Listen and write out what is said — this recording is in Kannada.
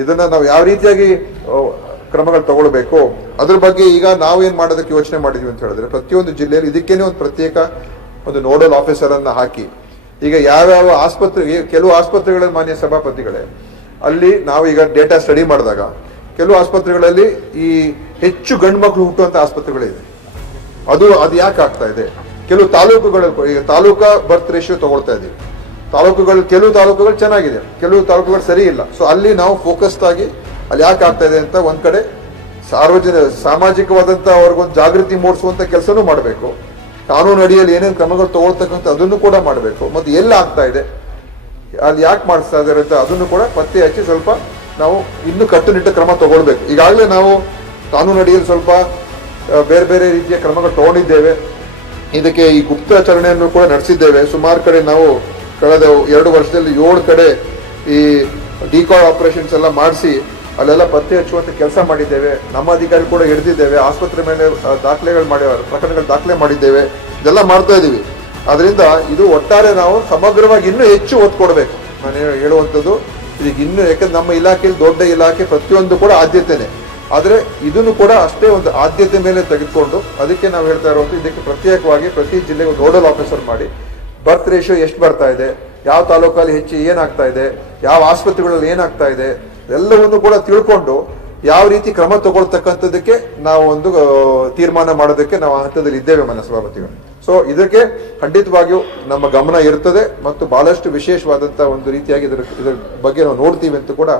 ಇದನ್ನ ನಾವು ಯಾವ ರೀತಿಯಾಗಿ ಕ್ರಮಗಳು ತಗೊಳ್ಬೇಕು ಅದ್ರ ಬಗ್ಗೆ ಈಗ ನಾವೇನ್ ಮಾಡೋದಕ್ಕೆ ಯೋಚನೆ ಮಾಡಿದ್ವಿ ಅಂತ ಹೇಳಿದ್ರೆ, ಪ್ರತಿಯೊಂದು ಜಿಲ್ಲೆಯಲ್ಲಿ ಇದಕ್ಕೇನೆ ಒಂದು ಪ್ರತ್ಯೇಕ ಒಂದು ನೋಡಲ್ ಆಫೀಸರ್ ಅನ್ನ ಹಾಕಿ, ಈಗ ಯಾವ್ಯಾವ ಆಸ್ಪತ್ರೆ, ಕೆಲವು ಆಸ್ಪತ್ರೆಗಳಲ್ಲಿ ಮಾನ್ಯ ಸಭಾಪತಿಗಳೇ, ಅಲ್ಲಿ ನಾವು ಈಗ ಡೇಟಾ ಸ್ಟಡಿ ಮಾಡಿದಾಗ ಕೆಲವು ಆಸ್ಪತ್ರೆಗಳಲ್ಲಿ ಈ ಹೆಚ್ಚು ಗಂಡು ಮಕ್ಕಳು ಹುಟ್ಟುವಂತ ಆಸ್ಪತ್ರೆಗಳಿದೆ. ಅದು ಯಾಕೆ ಆಗ್ತಾ ಇದೆ? ಕೆಲವು ತಾಲೂಕುಗಳು, ಈಗ ತಾಲೂಕಾ ಬರ್ತ್ ರೇಷಿಯೋ ತಗೊಳ್ತಾ ಇದೀವಿ. ಕೆಲವು ತಾಲೂಕುಗಳು ಚೆನ್ನಾಗಿದೆ, ಕೆಲವು ತಾಲೂಕುಗಳು ಸರಿ ಇಲ್ಲ. ಸೊ ಅಲ್ಲಿ ನಾವು ಫೋಕಸ್ಡ್ ಆಗಿ ಅಲ್ಲಿ ಯಾಕೆ ಆಗ್ತಾ ಇದೆ ಅಂತ ಒಂದ್ ಕಡೆ ಸಾಮಾಜಿಕವಾದಂತ ಅವ್ರಿಗೊಂದು ಜಾಗೃತಿ ಮೂಡಿಸುವಂತ ಕೆಲಸನೂ ಮಾಡಬೇಕು, ಕಾನೂನು ಅಡಿಯಲ್ಲಿ ಏನೇನು ಕ್ರಮಗಳು ತಗೊಳ್ತಕ್ಕಂಥ ಅದನ್ನು ಕೂಡ ಮಾಡಬೇಕು, ಮತ್ತೆ ಎಲ್ಲ ಆಗ್ತಾ ಇದೆ, ಅಲ್ಲಿ ಯಾಕೆ ಮಾಡಿಸ್ತಾ ಇದಾರೆ ಅಂತ ಅದನ್ನು ಕೂಡ ಪತ್ತೆ ಹಚ್ಚಿ ಸ್ವಲ್ಪ ನಾವು ಇನ್ನೂ ಕಟ್ಟುನಿಟ್ಟ ಕ್ರಮ ತಗೊಳ್ಬೇಕು. ಈಗಾಗಲೇ ನಾವು ಕಾನೂನು ಅಡಿಯಲ್ಲಿ ಸ್ವಲ್ಪ ಬೇರೆ ಬೇರೆ ರೀತಿಯ ಕ್ರಮಗಳು ತಗೊಂಡಿದ್ದೇವೆ. ಇದಕ್ಕೆ ಈ ಗುಪ್ತಾಚರಣೆಯನ್ನು ಕೂಡ ನಡೆಸಿದ್ದೇವೆ. ಸುಮಾರು ಕಡೆ ನಾವು ಕಳೆದ 2 ವರ್ಷದಲ್ಲಿ 7 ಕಡೆ ಈ ಡಿಕಾಯ್ ಆಪರೇಷನ್ಸ್ ಎಲ್ಲ ಮಾಡಿಸಿ ಅಲ್ಲೆಲ್ಲ ಪತ್ತೆ ಹಚ್ಚುವಂತ ಕೆಲಸ ಮಾಡಿದ್ದೇವೆ. ನಮ್ಮ ಅಧಿಕಾರಿ ಕೂಡ ಹಿಡಿದಿದ್ದೇವೆ, ಆಸ್ಪತ್ರೆ ಮೇಲೆ ಪ್ರಕರಣಗಳು ದಾಖಲೆ ಮಾಡಿದ್ದೇವೆ, ಇದೆಲ್ಲ ಮಾಡ್ತಾ ಇದೀವಿ. ಅದರಿಂದ ಇದು ಒಟ್ಟಾರೆ ನಾವು ಸಮಗ್ರವಾಗಿ ಇನ್ನೂ ಹೆಚ್ಚು ಒತ್ತು ಕೊಡಬೇಕು. ನಾನು ಹೇಳುವಂಥದ್ದು ಇದಕ್ಕೆ ಇನ್ನೂ, ಯಾಕಂದ್ರೆ ನಮ್ಮ ಇಲಾಖೆಯಲ್ಲಿ ದೊಡ್ಡ ಇಲಾಖೆ ಪ್ರತಿಯೊಂದು ಕೂಡ ಆದ್ಯತೆನೆ, ಆದ್ರೆ ಇದನ್ನು ಕೂಡ ಅಷ್ಟೇ ಒಂದು ಆದ್ಯತೆ ಮೇಲೆ ತೆಗೆದುಕೊಂಡು ಅದಕ್ಕೆ ನಾವು ಹೇಳ್ತಾ ಇರುವಂತ ಇದಕ್ಕೆ ಪ್ರತ್ಯೇಕವಾಗಿ ಪ್ರತಿ ಜಿಲ್ಲೆಗೆ ಒಂದು ನೋಡಲ್ ಆಫೀಸರ್ ಮಾಡಿ ಬರ್ತ್ ರೇಷಿಯೋ ಎಷ್ಟು ಬರ್ತಾ ಇದೆ, ಯಾವ ತಾಲೂಕಲ್ಲಿ ಹೆಚ್ಚು ಏನಾಗ್ತಾ ಇದೆ, ಯಾವ ಆಸ್ಪತ್ರೆಗಳಲ್ಲಿ ಏನಾಗ್ತಾ ಇದೆ, ಎಲ್ಲವನ್ನು ಕೂಡ ತಿಳ್ಕೊಂಡು ಯಾವ ರೀತಿ ಕ್ರಮ ತಗೊಳ್ತಕ್ಕಂಥದ್ದಕ್ಕೆ ನಾವು ಒಂದು ತೀರ್ಮಾನ ಮಾಡೋದಕ್ಕೆ ನಾವು ಆ ಹಂತದಲ್ಲಿ ಇದ್ದೇವೆ ಮಾನ್ಯ ಸಭಾಪತಿಗಳು. ಸೊ ಇದಕ್ಕೆ ಖಂಡಿತವಾಗಿಯೂ ನಮ್ಮ ಗಮನ ಇರ್ತದೆ ಮತ್ತು ಬಹಳಷ್ಟು ವಿಶೇಷವಾದಂತಹ ಒಂದು ರೀತಿಯಾಗಿ ಇದರ ಬಗ್ಗೆ ನಾವು ನೋಡ್ತೀವಿ ಅಂತ ಕೂಡ